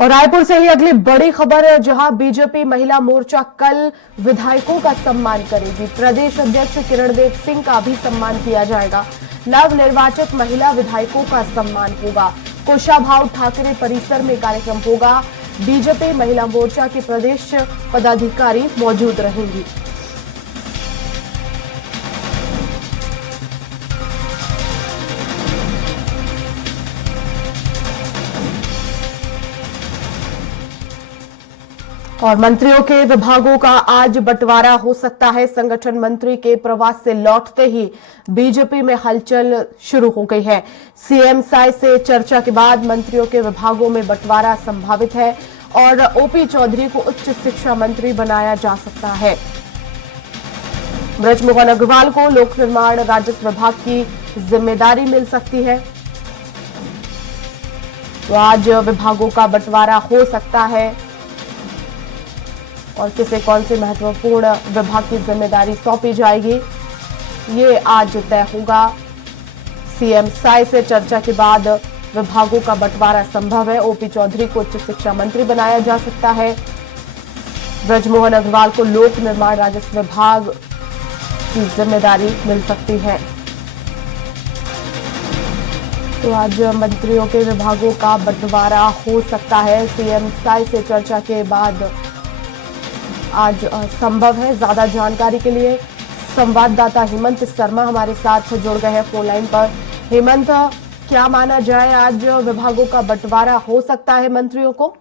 और रायपुर से ही अगली बड़ी खबर है, जहां बीजेपी महिला मोर्चा कल विधायकों का सम्मान करेगी। प्रदेश अध्यक्ष किरणदेव सिंह का भी सम्मान किया जाएगा। नव निर्वाचित महिला विधायकों का सम्मान होगा। कुशाभाऊ ठाकरे परिसर में कार्यक्रम होगा। बीजेपी महिला मोर्चा के प्रदेश पदाधिकारी मौजूद रहेंगी। और मंत्रियों के विभागों का आज बंटवारा हो सकता है। संगठन मंत्री के प्रवास से लौटते ही बीजेपी में हलचल शुरू हो गई है। सीएम साय से चर्चा के बाद मंत्रियों के विभागों में बंटवारा संभावित है और ओपी चौधरी को उच्च शिक्षा मंत्री बनाया जा सकता है। ब्रजमोहन अग्रवाल को लोक निर्माण राजस्व विभाग की जिम्मेदारी मिल सकती है। तो आज विभागों का बंटवारा हो सकता है और किसे कौन से महत्वपूर्ण विभाग की जिम्मेदारी सौंपी जाएगी, ये आज तय होगा। सीएम साय से चर्चा के बाद विभागों का बंटवारा संभव है। ओपी चौधरी को उच्च शिक्षा मंत्री बनाया जा सकता है। ब्रजमोहन अग्रवाल को लोक निर्माण राजस्व विभाग की जिम्मेदारी मिल सकती है। तो आज मंत्रियों के विभागों का बंटवारा हो सकता है। सीएम साय से चर्चा के बाद आज संभव है। ज्यादा जानकारी के लिए संवाददाता हेमंत शर्मा हमारे साथ जुड़ गए हैं फोन लाइन पर। हेमंत, क्या माना जाए, आज विभागों का बंटवारा हो सकता है मंत्रियों को?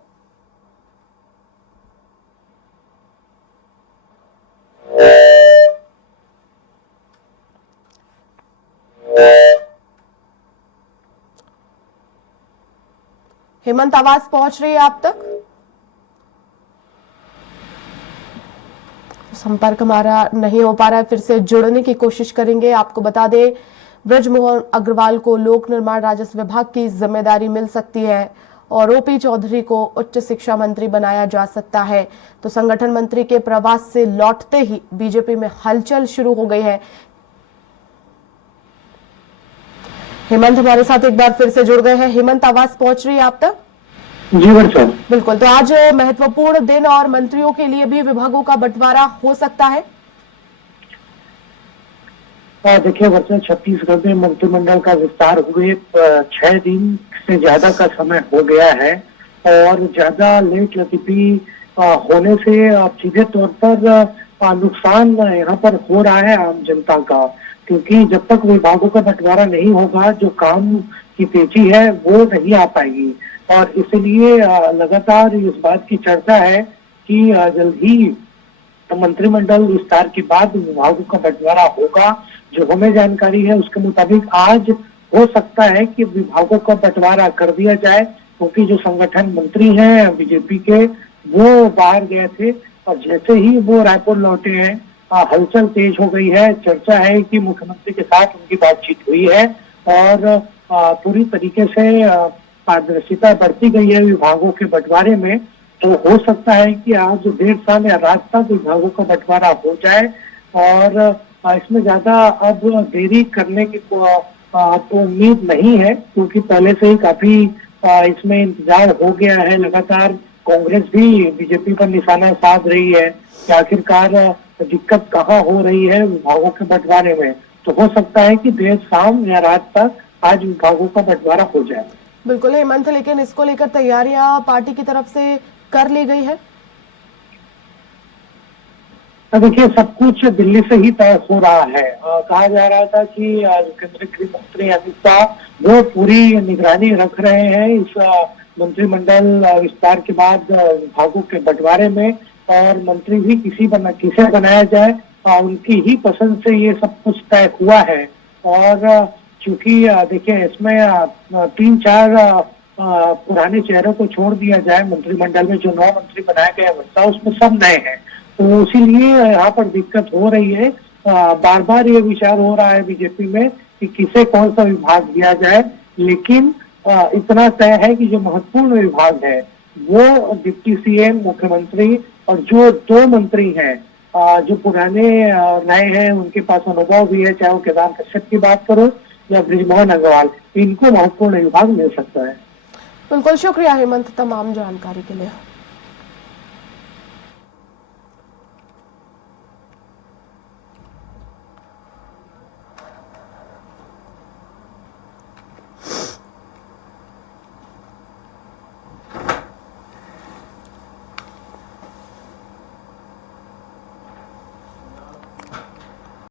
हेमंत, आवाज पहुंच रही है आप तक? संपर्क हमारा नहीं हो पा रहा है, फिर से जुड़ने की कोशिश करेंगे। आपको बता दें, ब्रजमोहन अग्रवाल को लोक निर्माण राजस्व विभाग की जिम्मेदारी मिल सकती है और ओपी चौधरी को उच्च शिक्षा मंत्री बनाया जा सकता है। तो संगठन मंत्री के प्रवास से लौटते ही बीजेपी में हलचल शुरू हो गई है। हेमंत हमारे साथ एक बार फिर से जुड़ गए हैं। हेमंत, आवाज पहुंच रही है आप तक? जी वर्षा, बिल्कुल। तो आज महत्वपूर्ण दिन और मंत्रियों के लिए भी विभागों का बंटवारा हो सकता है। देखिए वर्षा, छत्तीसगढ़ में मंत्रिमंडल का विस्तार हुए 6 दिन से ज्यादा का समय हो गया है और ज्यादा लेट लतीफी होने से सीधे तौर पर नुकसान यहाँ पर हो रहा है आम जनता का, क्योंकि जब तक विभागों का बंटवारा नहीं होगा, जो काम की तेजी है वो नहीं आ पाएगी। और इसलिए लगातार इस बात की चर्चा है कि जल्द ही मंत्रिमंडल विस्तार के बाद विभागों का बंटवारा होगा। जो हमें जानकारी है उसके मुताबिक आज हो सकता है कि विभागों का बंटवारा कर दिया जाए, क्योंकि जो संगठन मंत्री हैं बीजेपी के, वो बाहर गए थे और जैसे ही वो रायपुर लौटे हैं हलचल तेज हो गई है। चर्चा है कि मुख्यमंत्री के साथ उनकी बातचीत हुई है और पूरी तरीके से पारदर्शिता बढ़ती गई है विभागों के बंटवारे में। तो हो सकता है कि आज देर शाम या रात तक विभागों का बंटवारा हो जाए और इसमें ज्यादा अब देरी करने की तो उम्मीद नहीं है, क्योंकि पहले से ही काफी इसमें इंतजार हो गया है। लगातार कांग्रेस भी बीजेपी पर निशाना साध रही है कि आखिरकार दिक्कत कहाँ हो रही है विभागों के बंटवारे में। तो हो सकता है कि देर शाम या रात तक आज विभागों का बंटवारा हो जाए। बिल्कुल हेमंत, लेकिन इसको लेकर तैयारियां पार्टी की तरफ से कर ली गई है? देखिए, सब कुछ दिल्ली से ही तय हो रहा है। कहा जा रहा था कि केंद्रीय गृह मंत्री अमित शाह वो पूरी निगरानी रख रहे हैं इस मंत्रिमंडल विस्तार के बाद विभागों के बंटवारे में, और मंत्री भी किसे बनाया जाए उनकी ही पसंद से ये सब कुछ तय हुआ है। और चूंकि देखिए इसमें 3-4 पुराने चेहरों को छोड़ दिया जाए मंत्रिमंडल में, जो 9 मंत्री बनाए गए हैं उसमें सब नए हैं, तो इसीलिए यहाँ पर दिक्कत हो रही है। बार बार ये विचार हो रहा है बीजेपी में कि किसे कौन सा विभाग दिया जाए, लेकिन इतना तय है कि जो महत्वपूर्ण विभाग है वो डिप्टी सीएम, मुख्यमंत्री और जो 2 मंत्री हैं जो पुराने नए हैं, उनके पास अनुभव भी है, चाहे वो केदार कश्यप की बात करो या ब्रजमोहन अग्रवाल, इनको महत्वपूर्ण विभाग मिल सकता है। बिल्कुल शुक्रिया हेमंत तमाम जानकारी के लिए।